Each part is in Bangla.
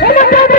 ও বাবা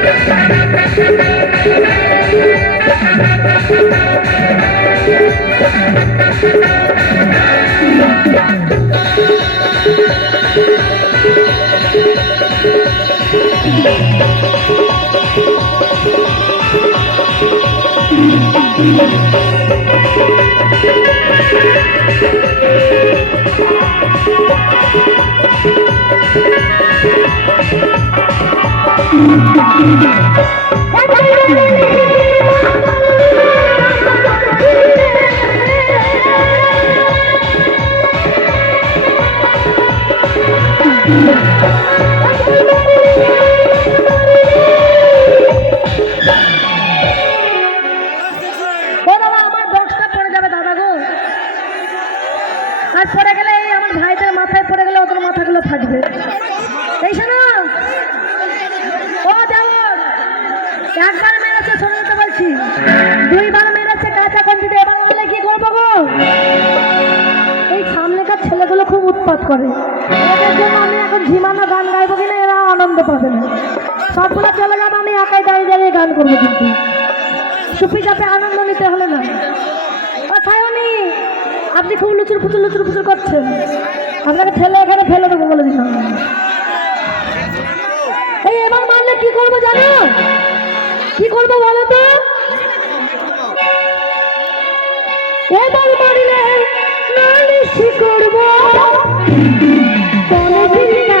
পড়ে যাবে আর পড়ে গেলে আমার ভাইদের মাথায় পড়ে গেলে ওদের মাথাগুলো থাকবে এই শোনো ও দেওর একবার মেরেছে, শোনো তো বলছি। দুইবার মেরেছে, কাঁচা কন্টিতে এবার মারলে কি করব গো? এই সামনেকার ছেলেগুলো খুব উৎপাত করে। এদের জন্য আমি এখন ঝিমানো গান গাইবো কিনা এরা আনন্দ পাবে না। সবগুলো চলে যাবে, আমি একাই দাঁড়িয়ে দাঁড়িয়ে গান করব কিন্তু। চুপি চাপে আনন্দ নিতে হলে না। ও সায়নি, আপনি খুব লুচুর পুচুর লুচুর পুচুর করছেন। আপনাকে ঠেলে এখানে ফেলে দেবো বলে দিলাম। এই, এবার মারলে কি করব জানো? কি করব বলো তো? এবার মারিলে নালিশি করব। কোনদিন না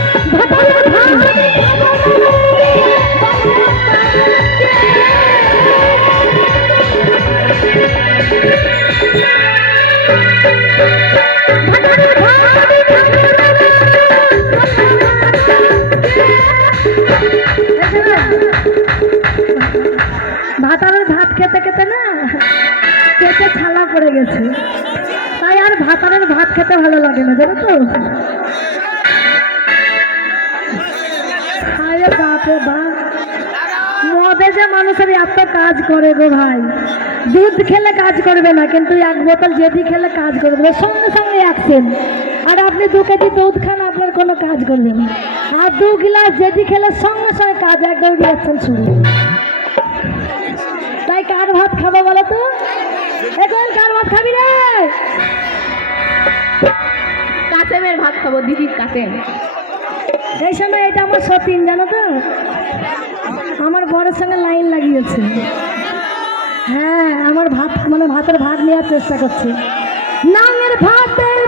খেতে খেতে না পেটে ছালা পড়ে গেছে। তাই আর ভাতারের ভাত খেতে ভালো লাগে না, জানো তো? আরে বাপরে বাপ। মদে যে মানুষের এত কাজ করে গো ভাই। দুধ খেলে কাজ করবে না, কিন্তু এক বোতল যেদি খেলে কাজ করবে সঙ্গে সঙ্গে অ্যাকশন আর আপনি দু কেজি দুধ খান, আপনার কোনো কাজ করবে না। আর দু গ্লাস যেদি খেলে সঙ্গে সঙ্গে কাজ, একদম রিয়াকশন শুরু। কাসেমের ভাত খাব দিদির কাসেম এই সময় এটা আমার সতীন জানো তো? আমার বরের সঙ্গে লাইন লাগিয়েছে। হ্যাঁ আমার ভাত মানে ভাতের ভাত নেওয়ার চেষ্টা করছে। নাঙের ভাতের